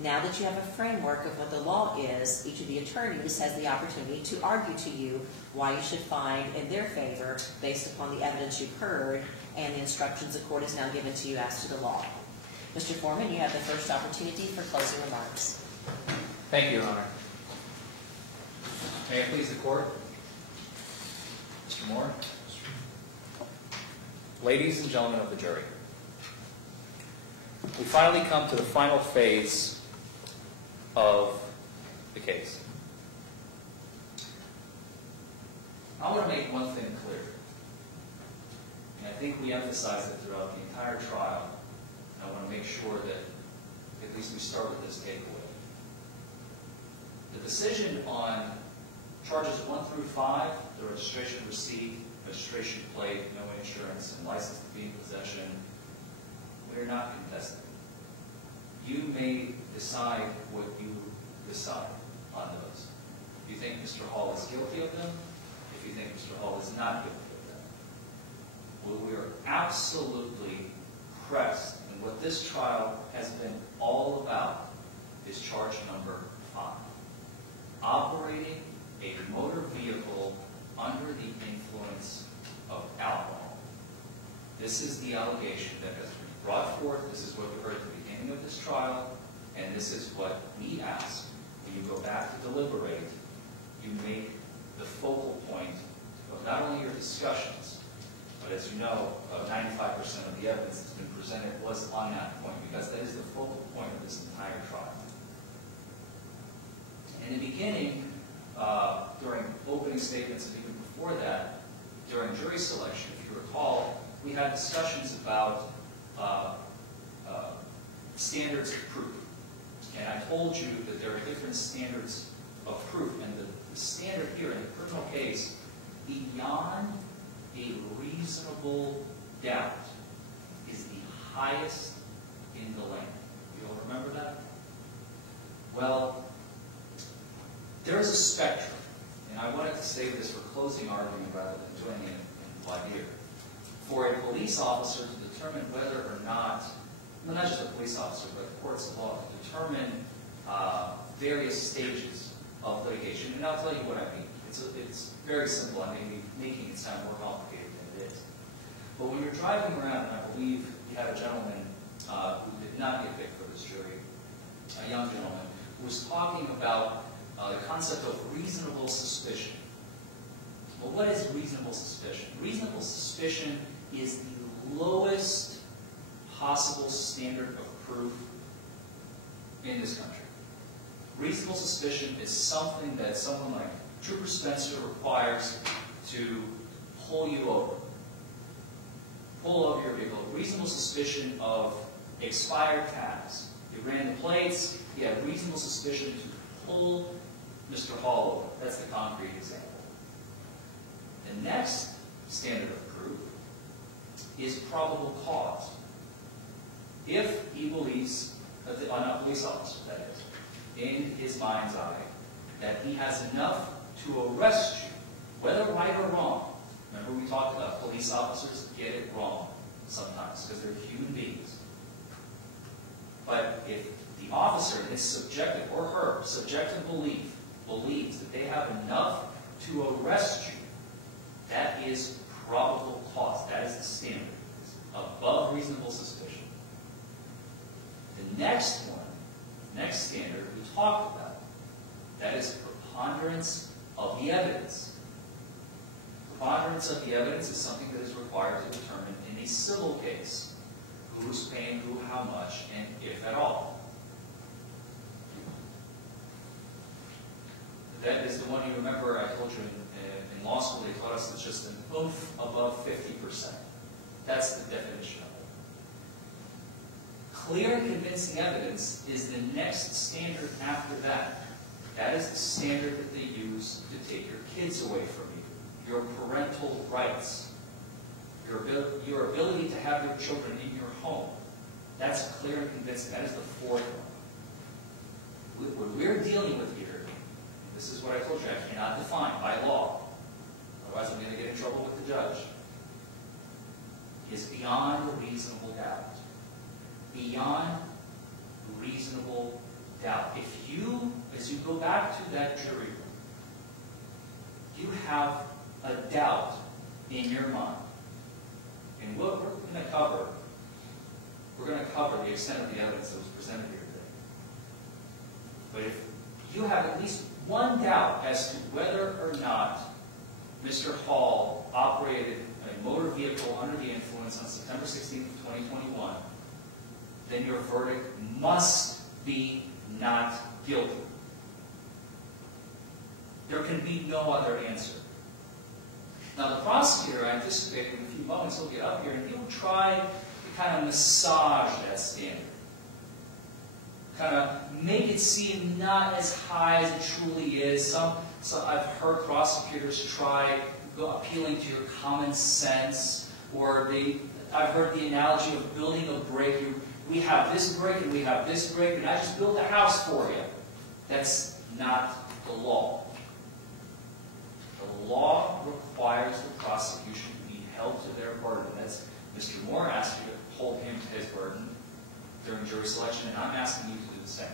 Now that you have a framework of what the law is, each of the attorneys has the opportunity to argue to you why you should find in their favor based upon the evidence you've heard and the instructions the court has now given to you as to the law. Mr. Foreman, you have the first opportunity for closing remarks. Thank you, Your Honor. May it please the court? Mr. Moore? Ladies and gentlemen of the jury, we finally come to the final phase of the case. I want to make one thing clear, and I think we emphasize it throughout the entire trial, and I want to make sure that at least we start with this takeaway. The decision on charges 1 through 5, the registration receipt, registration plate, no insurance, and license to be in possession, we're not contesting. You may decide what you decide on those. If you think Mr. Hall is guilty of them, if you think Mr. Hall is not guilty of them. Well, we are absolutely pressed, and what this trial has been all about is charge number 5. Operating a motor vehicle under the influence of alcohol. This is the allegation that has been brought forth. This is what we heard at the beginning of this trial, and this is what we ask. When you go back to deliberate, you make the focal point of not only your discussions, but as you know, 95% of the evidence that's been presented was on that point, because that is the focal point of this entire trial. In the beginning, during opening statements and even before that, during jury selection, if you recall, we had discussions about standards of proof. And I told you that there are different standards of proof. And the standard here in the criminal case, beyond a reasonable doubt, is the highest in the land. You all remember that? Well, there is a spectrum. And I wanted to save this for closing argument rather than doing it in live here. For a police officer to determine whether or not, well, not just a police officer, but courts of law, to determine various stages of litigation. And I'll tell you what I mean. It's very simple. I may be making it sound more complicated than it is. But when you're driving around, and I believe you had a gentleman who did not get picked for this jury, a young gentleman, who was talking about the concept of reasonable suspicion. Well, what is reasonable suspicion? Reasonable suspicion is the lowest possible standard of proof in this country. Reasonable suspicion is something that someone like Trooper Spencer requires to pull you over. Pull over your vehicle. Reasonable suspicion of expired tags. You ran the plates, you have reasonable suspicion to pull Mr. Hall over. That's the concrete example. The next standard of proof is probable cause. If he believes, a police officer that is, in his mind's eye, that he has enough to arrest you, whether right or wrong. Remember we talked about police officers get it wrong sometimes because they're human beings. But if the officer, his subjective, or her subjective belief, believes that they have enough to arrest you, that is probable cause. That is the standard. It's above reasonable suspicion. The next one, next standard we talked about, that is preponderance of the evidence. Preponderance of the evidence is something that is required to determine in a civil case who's paying who how much, and if at all. That is the one you remember I told you in law school they taught us it's just an oomph above 50%. That's the definition of it. Clear and convincing evidence is the next standard after that. That is the standard that they use to take your kids away from you, your parental rights, your ability to have your children in your home. That's clear and convincing. That is the fourth one. What we're dealing with here, this is what I told you, I cannot define by law, otherwise I'm going to get in trouble with the judge, is beyond a reasonable doubt. Beyond reasonable doubt. If you, as you go back to that jury room, you have a doubt in your mind, and what we're going to cover, the extent of the evidence that was presented here today. But if you have at least one doubt as to whether or not Mr. Hall operated a motor vehicle under the influence on September 16th, 2021, then your verdict must be not guilty. There can be no other answer. Now, the prosecutor, I anticipate in a few moments, he'll get up here and he'll try to kind of massage that standard. Kind of make it seem not as high as it truly is. Some I've heard prosecutors try appealing to your common sense, or I've heard the analogy of building a brick. We have this brick and we have this brick, and I just built a house for you. That's not the law. The law requires the prosecution to be held to their burden. That's Mr. Moore asked you to hold him to his burden during jury selection, and I'm asking you to do the same.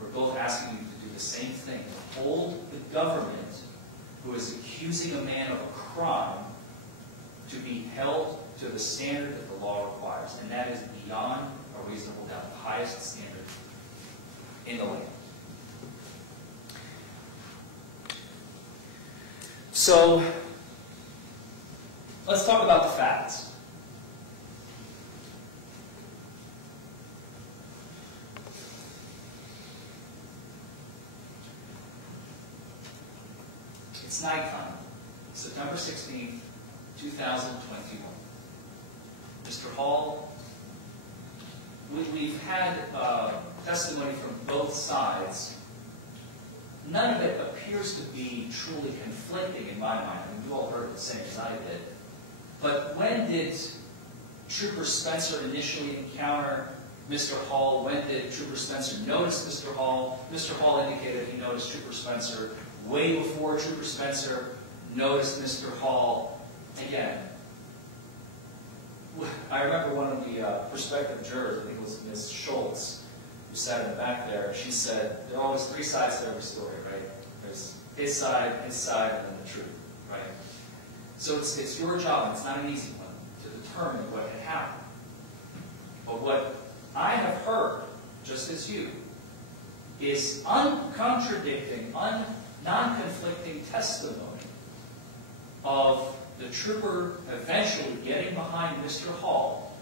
We're both asking you to do the same thing, to hold the government, who is accusing a man of a crime, to be held to the standard that the law requires, and that is beyond a reasonable doubt, the highest standard in the land. So, let's talk about the facts. It's nighttime, September 16th, 2021. Mr. Hall, we've had testimony from both sides. None of it appears to be truly conflicting in my mind. I mean, you all heard it the same as I did. But when did Trooper Spencer initially encounter Mr. Hall? When did Trooper Spencer notice Mr. Hall? Mr. Hall indicated he noticed Trooper Spencer way before Trooper Spencer noticed Mr. Hall. Again, I remember one of the prospective jurors, I think it was Ms. Schultz, who sat in the back there, she said, there are always three sides to every story, right? There's his side, and then the truth, right? So it's your job, and it's not an easy one, to determine what had happened. But what I have heard, just as you, is uncontradicting, non-conflicting testimony of the trooper eventually getting behind Mr. Hall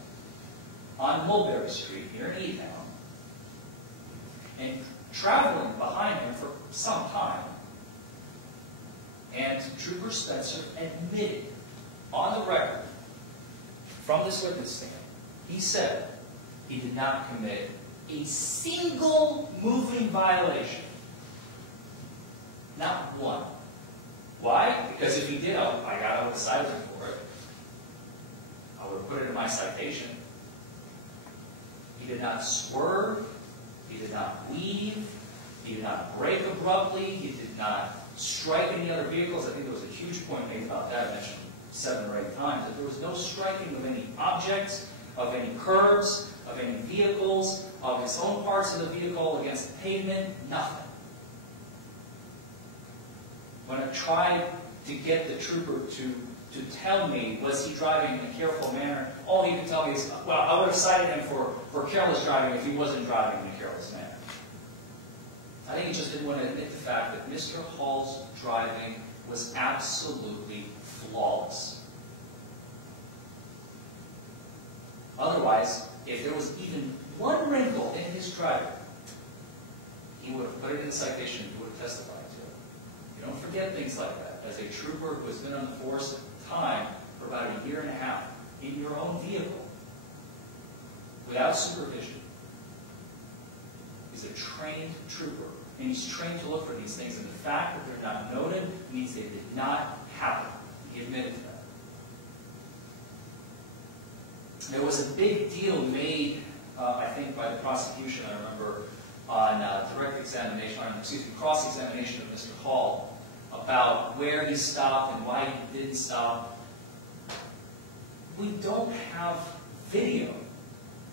on Mulberry Street here in Eatown and traveling behind him for some time. And Trooper Spencer admitted on the record from this witness stand, he said he did not commit a single moving violation. Not one. Why? Because if he did, I got out of the citation for it. I would have put it in my citation. He did not swerve. He did not weave. He did not brake abruptly. He did not strike any other vehicles. I think there was a huge point made about that. I mentioned 7 or 8 times that there was no striking of any objects, of any curbs, of any vehicles, of his own parts of the vehicle against the pavement, nothing. When I tried to get the trooper to tell me, was he driving in a careful manner, all he could tell me is, well, I would have cited him for careless driving if he wasn't driving in a careless manner. I think he just didn't want to admit the fact that Mr. Hall's driving was absolutely flawless. Otherwise, if there was even one wrinkle in his driving, he would have put it in the citation and he would have testified to it. You don't forget things like that. As a trooper who has been on the force at the time for about 1.5 years in your own vehicle, without supervision, he's a trained trooper, and he's trained to look for these things, and the fact that they're not noted means they did not happen. He admitted to that. There was a big deal made, I think, by the prosecution, I remember, on direct examination, cross-examination of Mr. Hall about where he stopped and why he didn't stop. We don't have video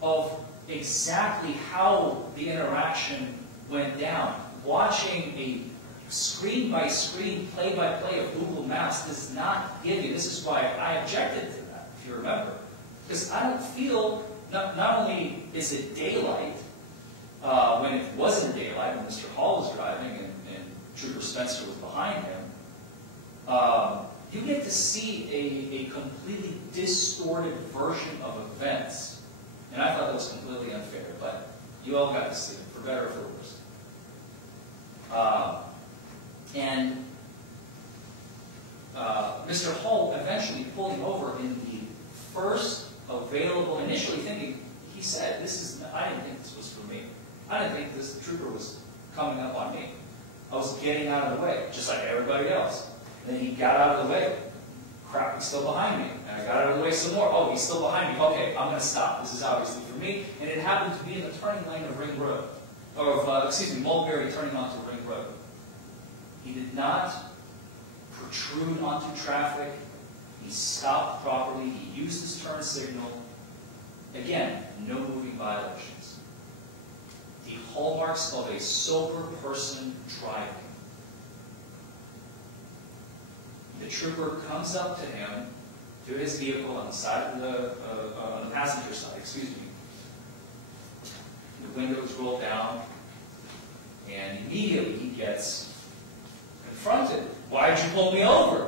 of exactly how the interaction went down. Watching a screen-by-screen, play-by-play of Google Maps does not give you, this is why I objected to that, if you remember. Because I don't feel, not only is it daylight, when it wasn't daylight, when Mr. Hall was driving and Trooper Spencer was behind him, you get to see a completely distorted version of events. And I thought that was completely unfair, but you all got to see it, for better or for worse. Mr. Hall eventually pulled him over in the first available, initially thinking, he said, I didn't think this was for me. I didn't think this trooper was coming up on me. I was getting out of the way, just like everybody else. And then he got out of the way. Crap, he's still behind me. And I got out of the way some more. Oh, he's still behind me. Okay, I'm going to stop. This is obviously for me. And it happened to be in the turning lane of Ring Road. Mulberry turning onto Ring Road. He did not protrude onto traffic. He stopped properly. He used his turn signal. Again, no moving violations. The hallmarks of a sober person driving. The trooper comes up to him, to his vehicle on the side of on the passenger side, excuse me. The windows roll down, and immediately he gets confronted. Why'd you pull me over?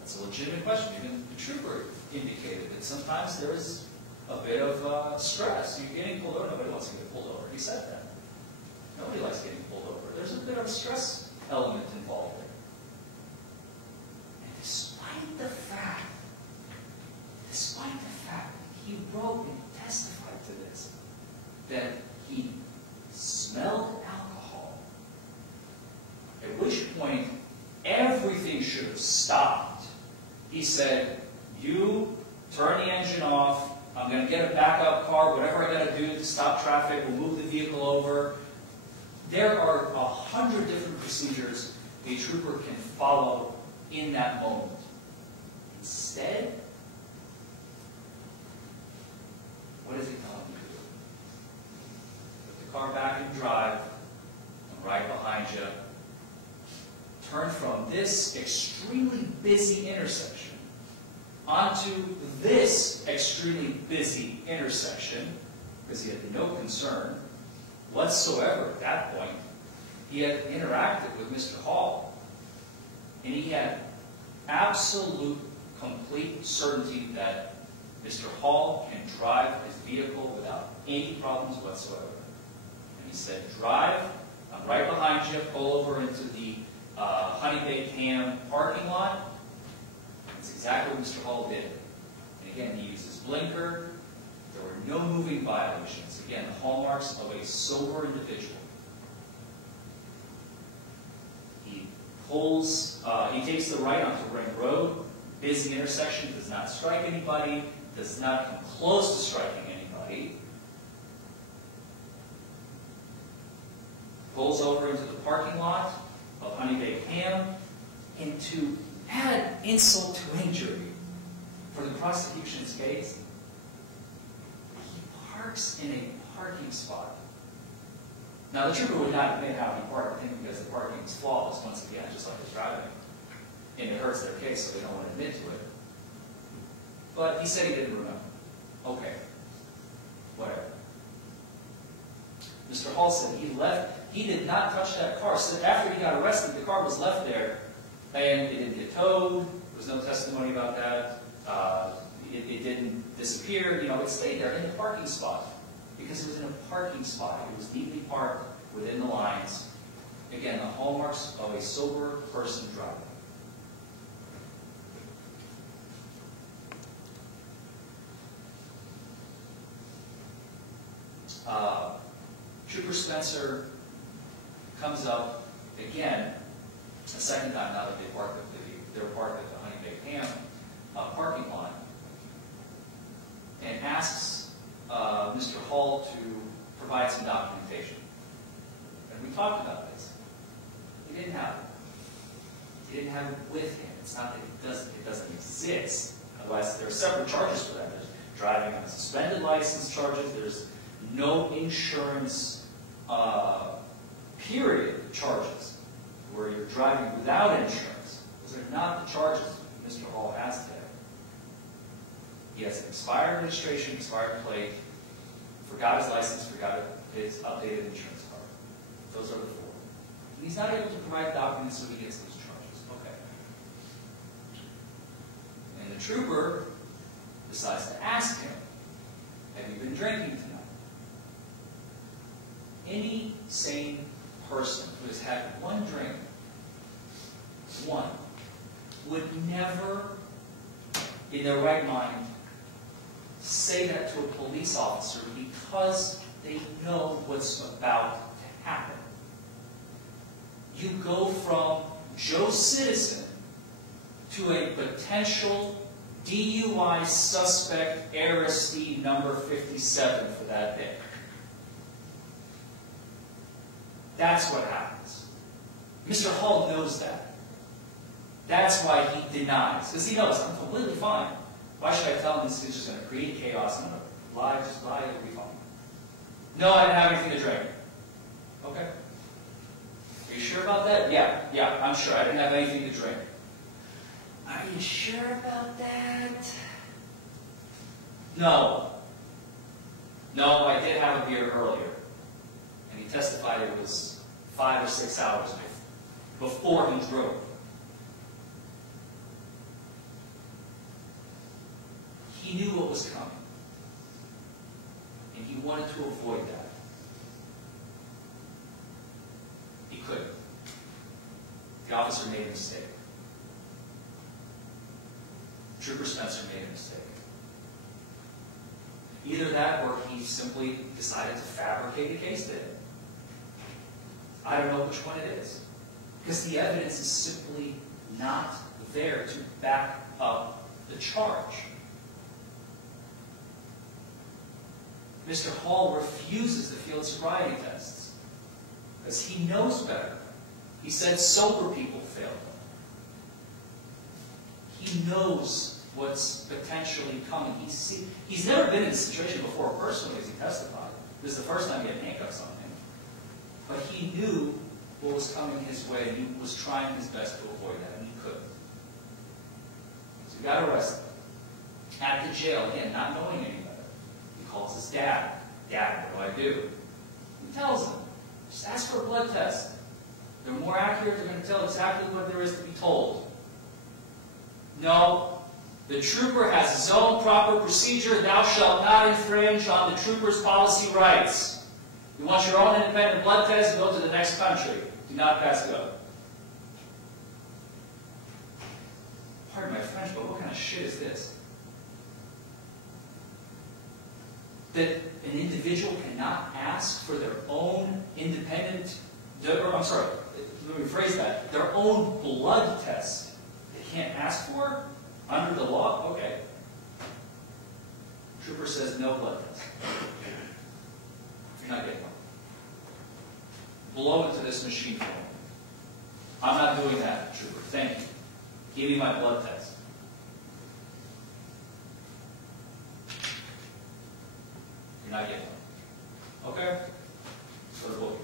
That's a legitimate question. Even the trooper indicated that sometimes there is a bit of stress. You're getting pulled over. Nobody wants to get pulled over. He said that. Nobody likes getting pulled over. There's a bit of a stress element involved there. And despite the fact he wrote and testified to this, that he smelled alcohol, at which point everything should have stopped. He said, you turn the engine off, I'm going to get a backup car, whatever I got to do to stop traffic, we'll move the vehicle over. There are 100 different procedures a trooper can follow in that moment. Instead, what is he telling you to do? Put the car back in drive. I'm right behind you. Turn from this extremely busy intersection onto this extremely busy intersection, because he had no concern whatsoever at that point. He had interacted with Mr. Hall, and he had absolute, complete certainty that Mr. Hall can drive his vehicle without any problems whatsoever. And he said, drive, I'm right behind you, pull over into the Honey Baked Ham parking lot. That's exactly what Mr. Hall did. And again, he used his blinker. There were no moving violations. Again, the hallmarks of a sober individual. He takes the right onto Ring Road. Busy intersection, does not strike anybody, does not come close to striking anybody. Pulls over into the parking lot of Honey Baked Ham, and to add insult to injury for the prosecution's case, he parks in a parking spot. Now, the trooper would not admit how he parked, I think because the parking is flawless, once again, just like his driving. And it hurts their case, so they don't want to admit to it. But he said he didn't remember. Okay. Whatever. Mr. Hall said he left. He did not touch that car. So after he got arrested, the car was left there, and it didn't get towed. There was no testimony about that. It didn't disappear. You know, it stayed there in the parking spot. Because it was in a parking spot. It was neatly parked within the lines. Again, the hallmarks of a sober person driving. Trooper Spencer comes up again, a second time now that they're parked at the Honey Baked Ham parking lot, and asks Mr. Hall to provide some documentation. And we talked about this. He didn't have it. He didn't have it with him. It's not that it doesn't exist. Otherwise, there are separate charges for that. driving on suspended license charges. There's no insurance period charges where you're driving without insurance. Those are not the charges Mr. Hall has today. He has an expired registration, expired plate, forgot his license, forgot his updated insurance card. Those are the four. He's not able to provide documents, so he gets these charges. Okay. And the trooper decides to ask him, have you been drinking tonight? Any sane person who has had one drink, one, would never, in their right mind, say that to a police officer because they know what's about to happen. You go from Joe Citizen to a potential DUI suspect, Aristide number 57 for that day. That's what happens. Mr. Hall knows that. That's why he denies. Because he knows, I'm completely fine. Why should I tell him this is just going to create chaos? I'm going to lie, just lie, it'll be fine. No, I didn't have anything to drink. Okay. Are you sure about that? Yeah, I'm sure. I didn't have anything to drink. Are you sure about that? No. No, I did have a beer earlier. And he testified it was 5 or 6 hours before he drove. He knew what was coming. And he wanted to avoid that. He couldn't. The officer made a mistake. Trooper Spencer made a mistake. Either that or he simply decided to fabricate a case today. I don't know which one it is. Because the evidence is simply not there to back up the charge. Mr. Hall refuses the field sobriety tests because he knows better. He said sober people fail them. He knows what's potentially coming. He's never been in this situation before personally as he testified. This is the first time he had handcuffs on him. But he knew what was coming his way, and he was trying his best to avoid that, and he couldn't. So he got arrested. At the jail, again, not knowing any better. He calls his dad. Dad, what do I do? He tells him, just ask for a blood test. They're more accurate, they're going to tell exactly what there is to be told. No, the trooper has his own proper procedure. Thou shalt not infringe on the trooper's policy rights. You want your own independent blood test? Go to the next country. Do not pass go. Pardon my French, but what kind of shit is this? That an individual cannot ask for their own independent, I'm sorry, let me rephrase that, their own blood test. They can't ask for under the law? Okay. Trooper says no blood test. You're not getting one. Blow into this machine for me. I'm not doing that, Trooper. Thank you. Give me my blood test. You're not getting one. Okay? So the book.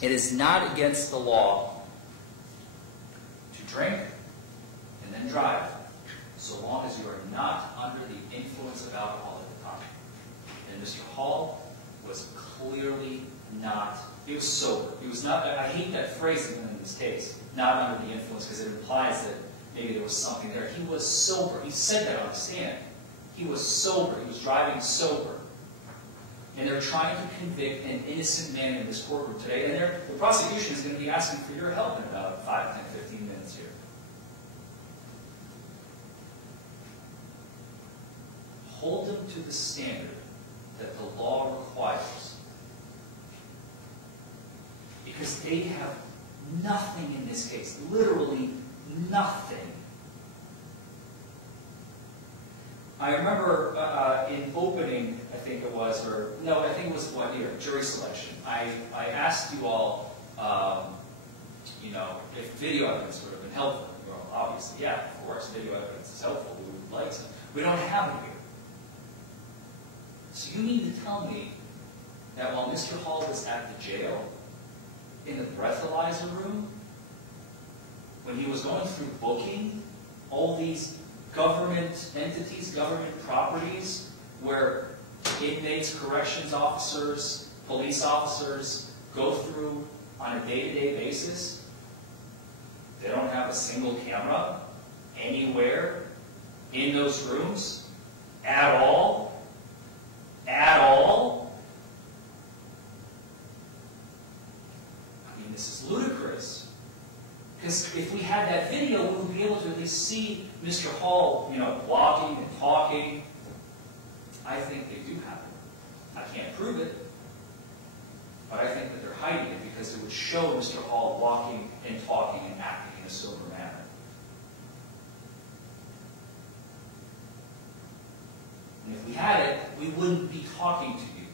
It is not against the law to drink and then drive, so long as you are not under the influence of alcohol at the time. And Mr. Hall was clearly not. He was sober. He was not. I hate that phrasing in this case, not under the influence, because it implies that maybe there was something there. He was sober. He said that on the stand. He was sober. He was driving sober. And they're trying to convict an innocent man in this courtroom today. And the prosecution is going to be asking for your help in about 5, 10, 15 minutes here. Hold them to the standard that the law requires. Because they have nothing in this case, literally nothing. I remember in opening, I think it was, or no, I think it was one year, jury selection. I asked you all, you know, if video evidence would have been helpful. Well, obviously, yeah, of course, video evidence is helpful. We would like to. We don't have it here. So you mean to tell me that while Mr. Hall was at the jail, in the breathalyzer room, when he was going through booking all these government entities, government properties, where inmates, corrections officers, police officers go through on a day-to-day basis, they don't have a single camera anywhere in those rooms at all? At all? I mean, this is ludicrous. Because if we had that video, we would be able to at least see Mr. Hall, you know, walking and talking. I think they do have it. I can't prove it, but I think that they're hiding it because it would show Mr. Hall walking and talking and acting in a sober manner. And if we had it, we wouldn't be talking to you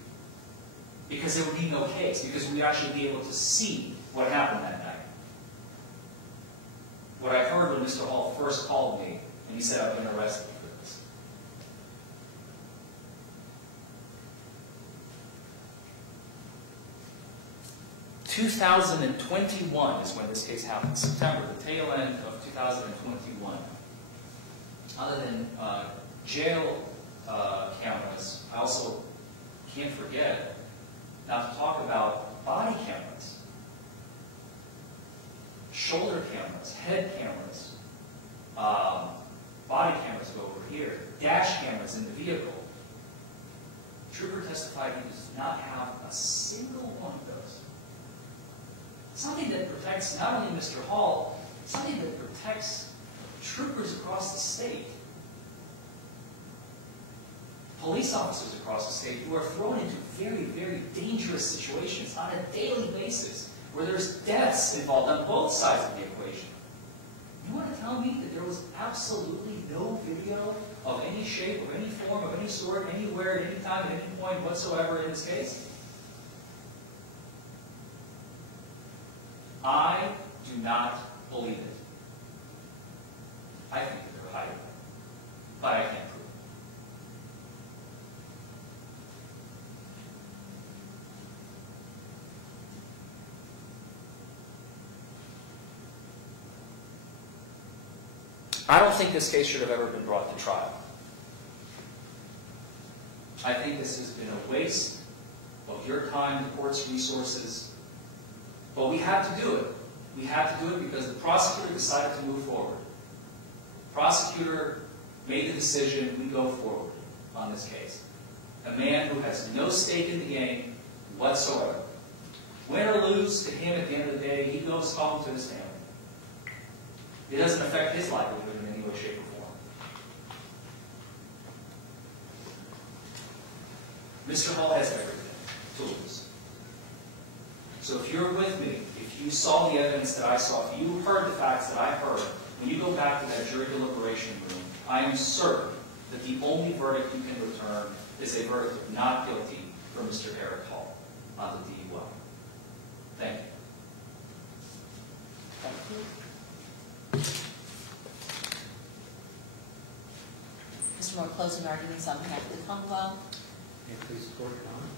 because there would be no case, because we'd actually be able to see what happened that night. What I heard when Mr. Hall first called me, and he said, I've been arrested for this. ...2021 is when this case happened. September, the tail end of 2021. Other than jail cameras, I also can't forget not to talk about body cameras. Shoulder cameras, head cameras, body cameras go over here, dash cameras in the vehicle. The trooper testified he does not have a single one of those. Something that protects not only Mr. Hall, something that protects troopers across the state, police officers across the state who are thrown into very, very dangerous situations on a daily basis, where there's deaths involved on both sides of the equation. You want to tell me that there was absolutely no video of any shape, of any form, of any sort, anywhere, at any time, at any point whatsoever in this case? I do not believe it. I think that they're hiding it, but I can't prove it. I don't think this case should have ever been brought to trial. I think this has been a waste of your time, the court's resources. But we have to do it. We have to do it because the prosecutor decided to move forward. The prosecutor made the decision, we go forward on this case. A man who has no stake in the game whatsoever. Win or lose to him at the end of the day, he goes home to his family. It doesn't affect his livelihood in any way, shape, or form. Mr. Hall has everything to lose. So if you're with me, if you saw the evidence that I saw, if you heard the facts that I heard, when you go back to that jury deliberation room, I am certain that the only verdict you can return is a verdict of not guilty for Mr. Eric Hall on the DUI. Thank you. Thank you. Mr. Moore, closing arguments on behalf of the Commonwealth. May it please the court, Your Honor.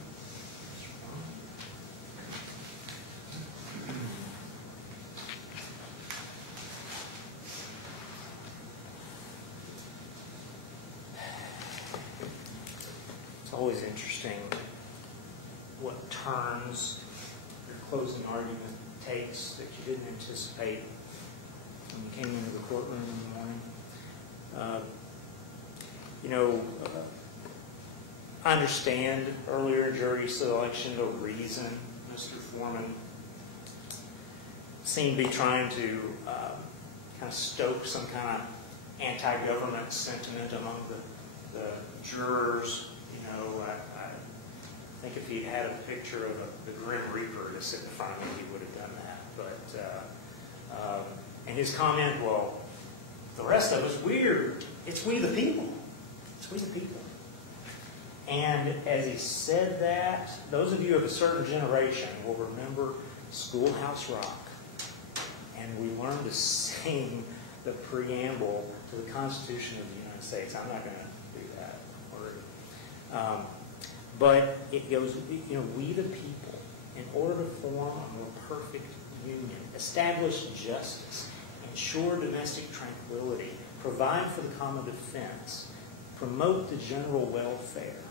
It's always interesting what turns your closing argument takes that you didn't anticipate when you came into the courtroom in the morning. I understand earlier jury selection, the reason Mr. Foreman seemed to be trying to kind of stoke some kind of anti-government sentiment among the jurors. I think if he had a picture of the Grim Reaper to sit in front of him, he would have done that. And his comment, well, the rest of us, it's we the people. It's we the people. And as he said that, those of you of a certain generation will remember Schoolhouse Rock. And we learned to sing the preamble to the Constitution of the United States. I'm not going to do that already. But it goes, we the people, in order to form a more perfect union, establish justice, ensure domestic tranquility, provide for the common defense, promote the general welfare.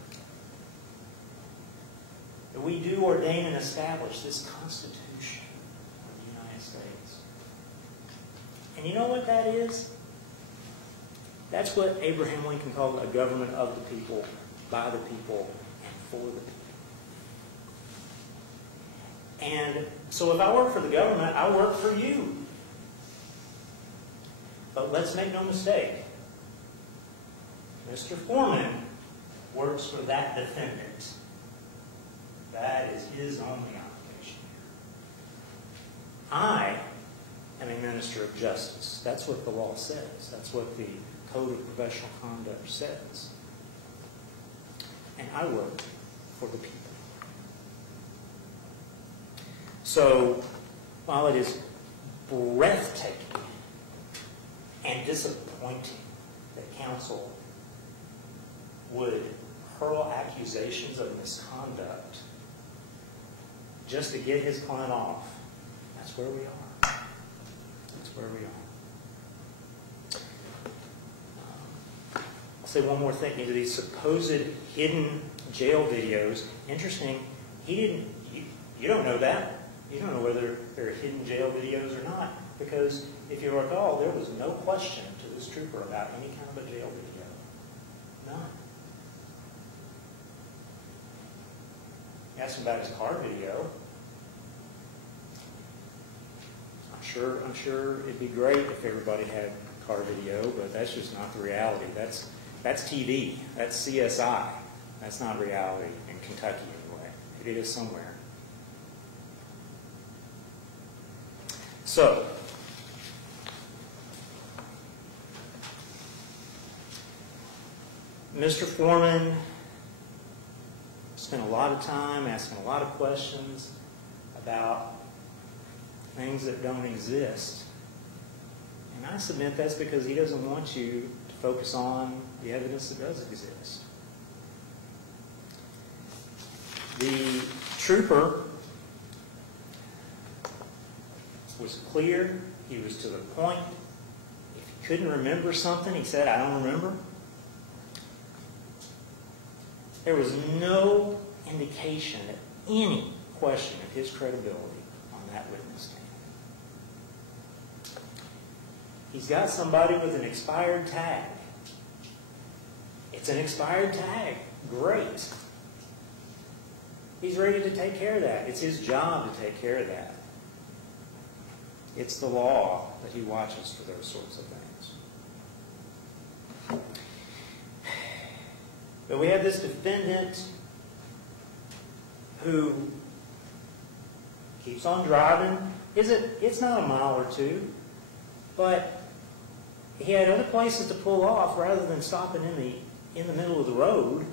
That we do ordain and establish this Constitution of the United States. And you know what that is? That's what Abraham Lincoln called a government of the people, by the people, and for the people. And so if I work for the government, I work for you. But let's make no mistake. Mr. Foreman works for that defendant. That is his only obligation. I am a minister of justice. That's what the law says. That's what the Code of Professional Conduct says. And I work for the people. So, while it is breathtaking and disappointing that counsel would hurl accusations of misconduct just to get his client off, that's where we are. That's where we are. I'll say one more thing. Into these supposed hidden jail videos. Interesting, you don't know that. You don't know whether they're hidden jail videos or not, because if you recall, there was no question to this trooper about any kind of a jail video. None. You asked him about his car video. I'm sure it'd be great if everybody had car video, but that's just not the reality. That's TV. That's CSI. That's not reality in Kentucky anyway. It is somewhere. So, Mr. Foreman spent a lot of time asking a lot of questions about things that don't exist. And I submit that's because he doesn't want you to focus on the evidence that does exist. The trooper was clear. He was to the point. If he couldn't remember something, he said, I don't remember. There was no indication of any question of his credibility on that witness stand. He's got somebody with an expired tag. It's an expired tag. Great. He's ready to take care of that. It's his job to take care of that. It's the law that he watches for those sorts of things. But we have this defendant who keeps on driving. It's not a mile or two, but he had other places to pull off rather than stopping in the middle of the road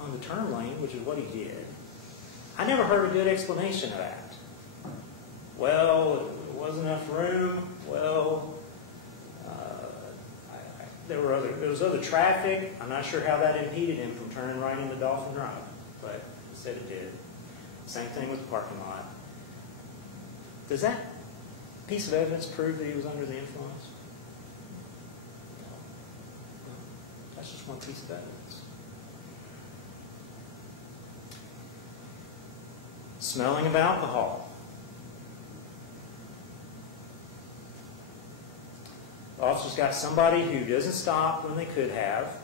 on the turn lane, which is what he did. I never heard a good explanation of that. Well, there wasn't enough room. Well, there was other traffic. I'm not sure how that impeded him from turning right into Dolphin Drive, but he said it did. Same thing with the parking lot. Does that piece of evidence prove that he was under the influence? No. That's just one piece of evidence. Smelling of alcohol. The officer's got somebody who doesn't stop when they could have,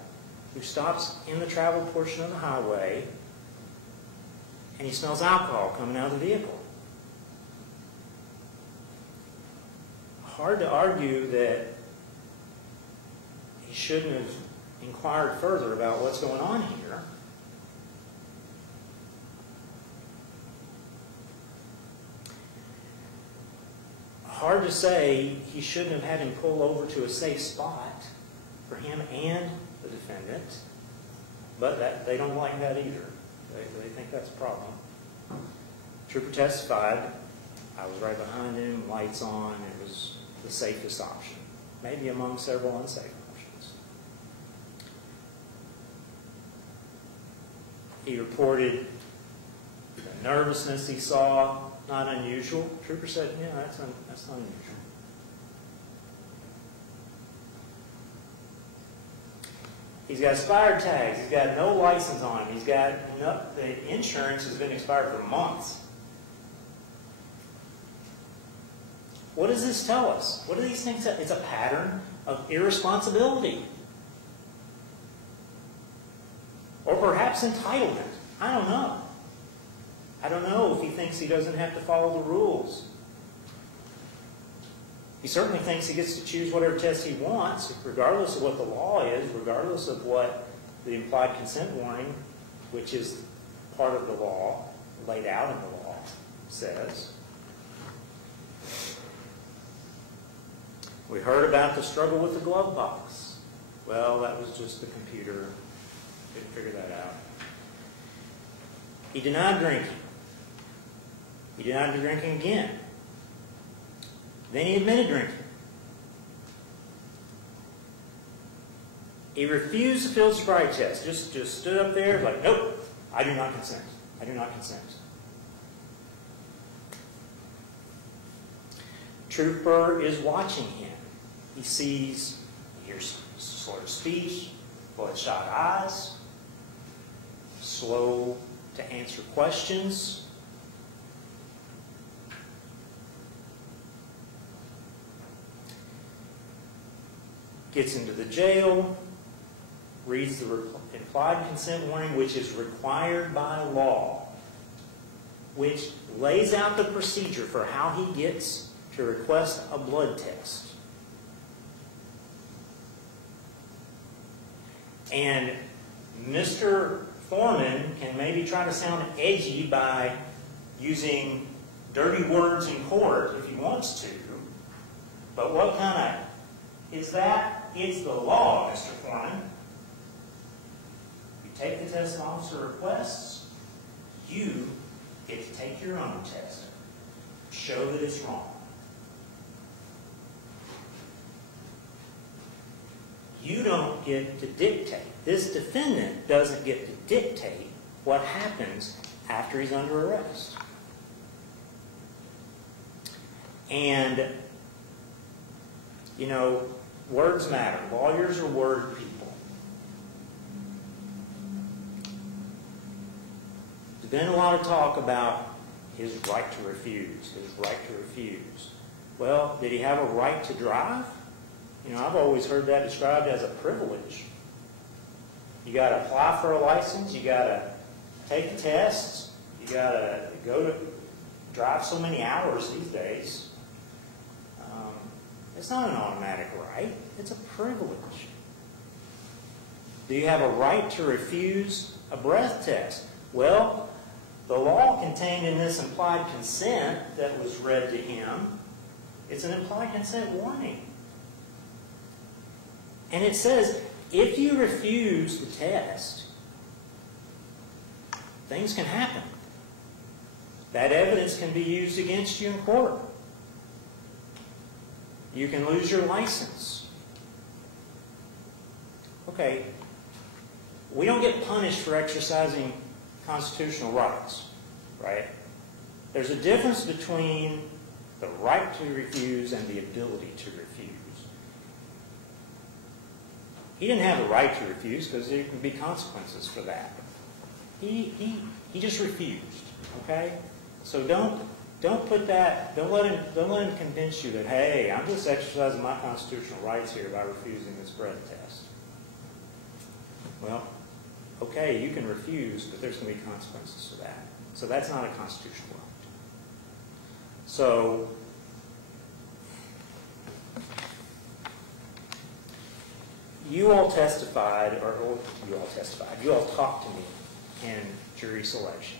who stops in the travel portion of the highway, and he smells alcohol coming out of the vehicle. Hard to argue that he shouldn't have inquired further about what's going on here. Hard to say he shouldn't have had him pull over to a safe spot for him and the defendant, but they don't like that either. They think that's a problem. Trooper testified, I was right behind him, lights on, it was the safest option, maybe among several unsafe options. He reported the nervousness he saw, not unusual. Trooper said, yeah, that's not unusual. He's got expired tags. He's got no license on him. He's got the insurance has been expired for months. What does this tell us? What do these things tell? It's a pattern of irresponsibility. Or perhaps entitlement. I don't know. I don't know if he thinks he doesn't have to follow the rules. He certainly thinks he gets to choose whatever test he wants, regardless of what the law is, regardless of what the implied consent warning, which is part of the law, laid out in the law, says. We heard about the struggle with the glove box. Well, that was just the computer. Didn't figure that out. He denied drinking. He denied drinking again. Then he admitted drinking. He refused the field sobriety test. Just stood up there like, nope, I do not consent. I do not consent. Trooper is watching him. He hears slurred speech, bloodshot eyes, slow to answer questions. Gets into the jail, reads the implied consent warning, which is required by law, which lays out the procedure for how he gets to request a blood test. And Mr. Foreman can maybe try to sound edgy by using dirty words in court if he wants to, but what kind of is that? It's the law, Mr. Foreman. You take the test an officer requests, you get to take your own test. Show that it's wrong. You don't get to dictate. This defendant doesn't get to dictate what happens after he's under arrest. And, you know, words matter. Lawyers are word people. There's been a lot of talk about his right to refuse, his right to refuse. Well, did he have a right to drive? You know, I've always heard that described as a privilege. You got to apply for a license, you got to take the tests, you got to go to drive so many hours these days. It's not an automatic right. It's a privilege. Do you have a right to refuse a breath test? Well, the law contained in this implied consent that was read to him, it's an implied consent warning. And it says, if you refuse the test, things can happen. That evidence can be used against you in court. You can lose your license. Okay, we don't get punished for exercising constitutional rights, right? There's a difference between the right to refuse and the ability to refuse. He didn't have a right to refuse because there can be consequences for that. He just refused, okay? So don't put that, don't let him convince you that, hey, I'm just exercising my constitutional rights here by refusing this breath test. Well, okay, you can refuse, but there's going to be consequences for that. So that's not a constitutional right. So you all testified, you all talked to me in jury selection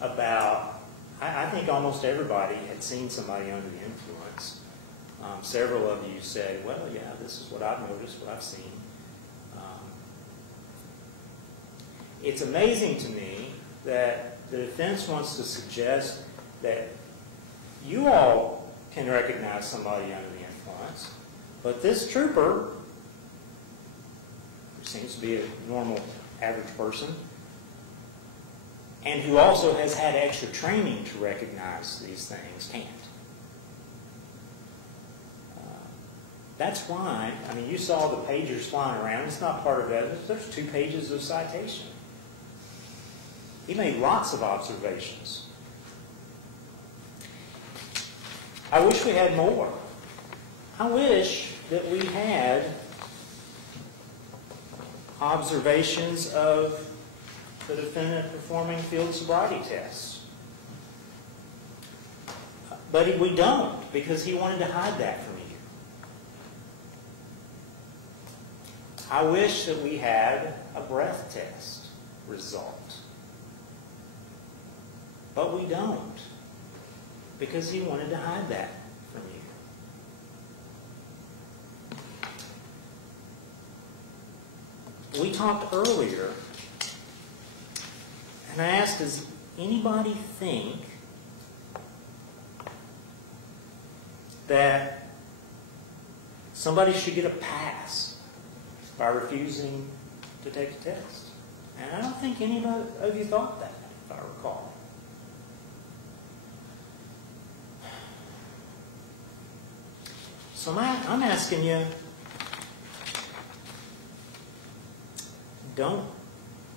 about, I think almost everybody had seen somebody under the influence. Several of you said, well, yeah, this is what I've noticed, what I've seen. It's amazing to me that the defense wants to suggest that you all can recognize somebody under the influence, but this trooper, who seems to be a normal, average person, and who also has had extra training to recognize these things, can't. That's why, I mean, you saw the pagers flying around. It's not part of evidence. There's 2 pages of citation. He made lots of observations. I wish we had more. I wish that we had observations of the defendant performing field sobriety tests. But we don't, because he wanted to hide that from you. I wish that we had a breath test result. But we don't, because he wanted to hide that from you. We talked earlier, and I asked, does anybody think that somebody should get a pass by refusing to take a test? And I don't think any of you thought that, if I recall. So I'm asking you, don't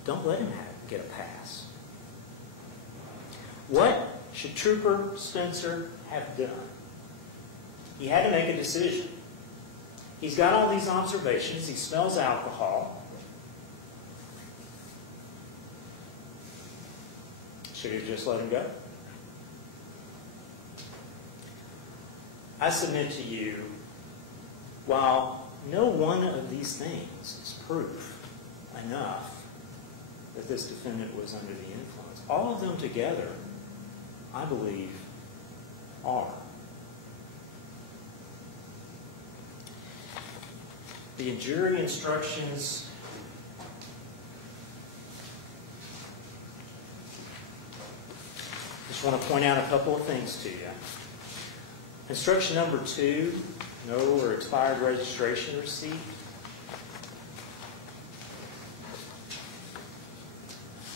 let him get a pass. What should Trooper Spencer have done? He had to make a decision. He's got all these observations. He smells alcohol. Should he just let him go? I submit to you, while no one of these things is proof enough that this defendant was under the influence, all of them together, I believe, are. The jury instructions just want to point out a couple of things to you. Instruction number 2, no or expired registration receipt.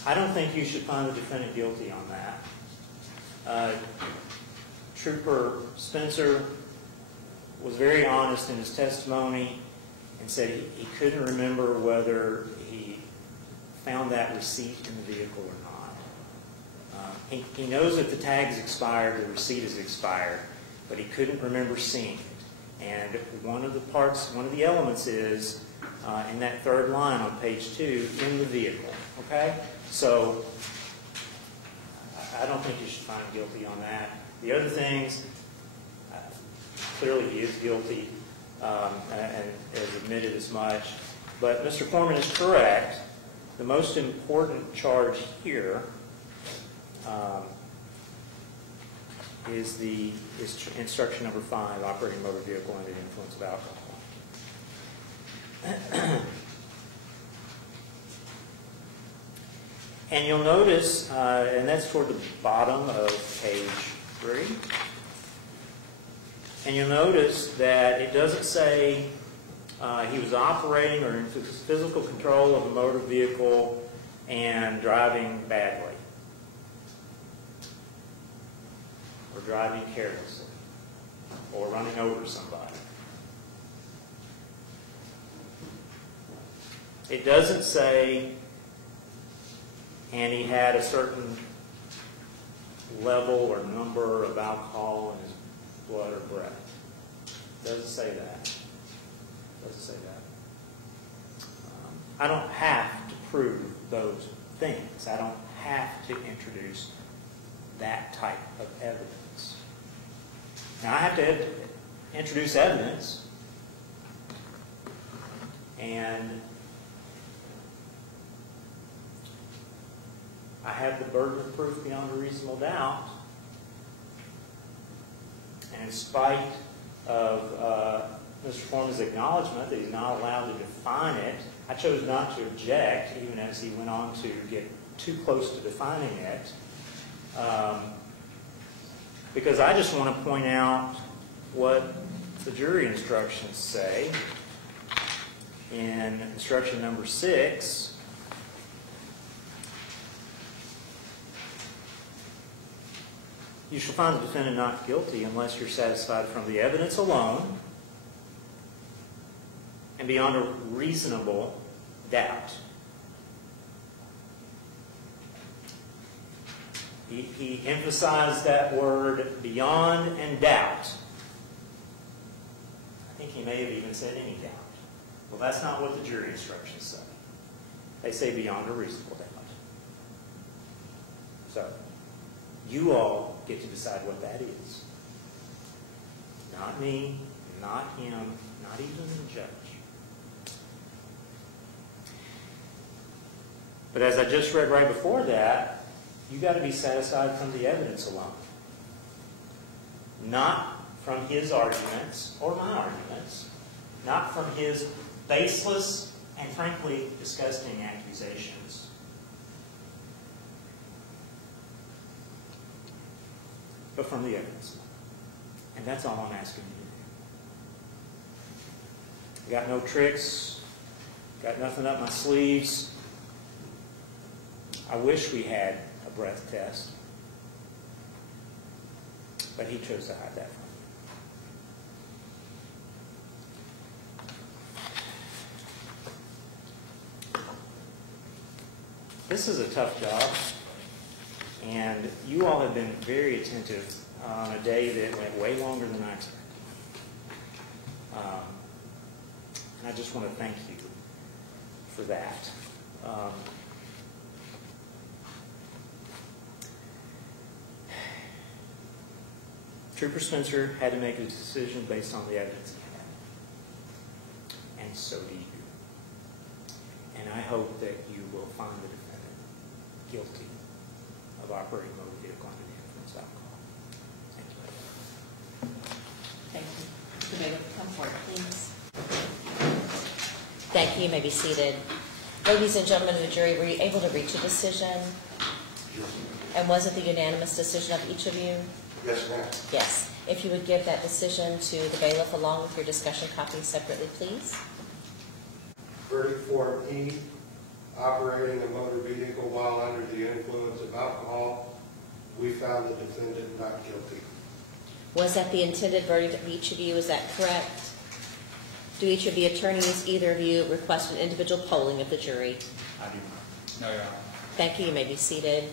I don't think you should find the defendant guilty on that. Trooper Spencer was very honest in his testimony and said he couldn't remember whether he found that receipt in the vehicle or not. He knows that the tag's expired, the receipt is expired, but he couldn't remember seeing it. And one of the elements is in that third line on page 2, in the vehicle. Okay? So I don't think you should find him guilty on that. The other things, clearly he is guilty and has admitted as much. But Mr. Foreman is correct. The most important charge here is instruction number 5, operating a motor vehicle under the influence of alcohol. And you'll notice, and that's toward the bottom of page 3, and you'll notice that it doesn't say he was operating or in physical control of a motor vehicle and driving badly, or driving carelessly, or running over somebody. It doesn't say, and he had a certain level or number of alcohol in his blood or breath. It doesn't say that. It doesn't say that. I don't have to prove those things. I don't have to introduce that type of evidence. Now, I have to introduce evidence, and I have the burden of proof beyond a reasonable doubt. And in spite of Mr. Foreman's acknowledgement that he's not allowed to define it. I chose not to object, even as he went on to get too close to defining it, because I just want to point out what the jury instructions say. In instruction number 6, you shall find the defendant not guilty unless you're satisfied from the evidence alone and beyond a reasonable doubt. He emphasized that word, beyond and doubt. I think he may have even said any doubt. Well, that's not what the jury instructions say. They say beyond a reasonable doubt. So, you all get to decide what that is. Not me, not him, not even the judge. But as I just read right before that, you got to be satisfied from the evidence alone. Not from his arguments or my arguments. Not from his baseless and frankly disgusting accusations. But from the evidence. And that's all I'm asking you to do. Got no tricks. Got nothing up my sleeves. I wish we had a breath test. But he chose to hide that from me. This is a tough job. And you all have been very attentive on a day that went way longer than I expected. And I just want to thank you for that. Trooper Spencer had to make a decision based on the evidence he had. And so do you. And I hope that you will find the defendant guilty of operating a motor vehicle under the influence of alcohol. Thank you. Thank you. Mr. Bailiff, come forward, please. Thank you. You may be seated. Ladies and gentlemen of the jury, were you able to reach a decision? And was it the unanimous decision of each of you? Yes, ma'am. Yes. If you would give that decision to the bailiff along with your discussion copies separately, please. Verdict 4E, operating a motor vehicle while under the influence of alcohol. We found the defendant not guilty. Was that the intended verdict of each of you? Is that correct? Do each of the attorneys, either of you, request an individual polling of the jury? I do not. No, Your Honor. Thank you. You may be seated.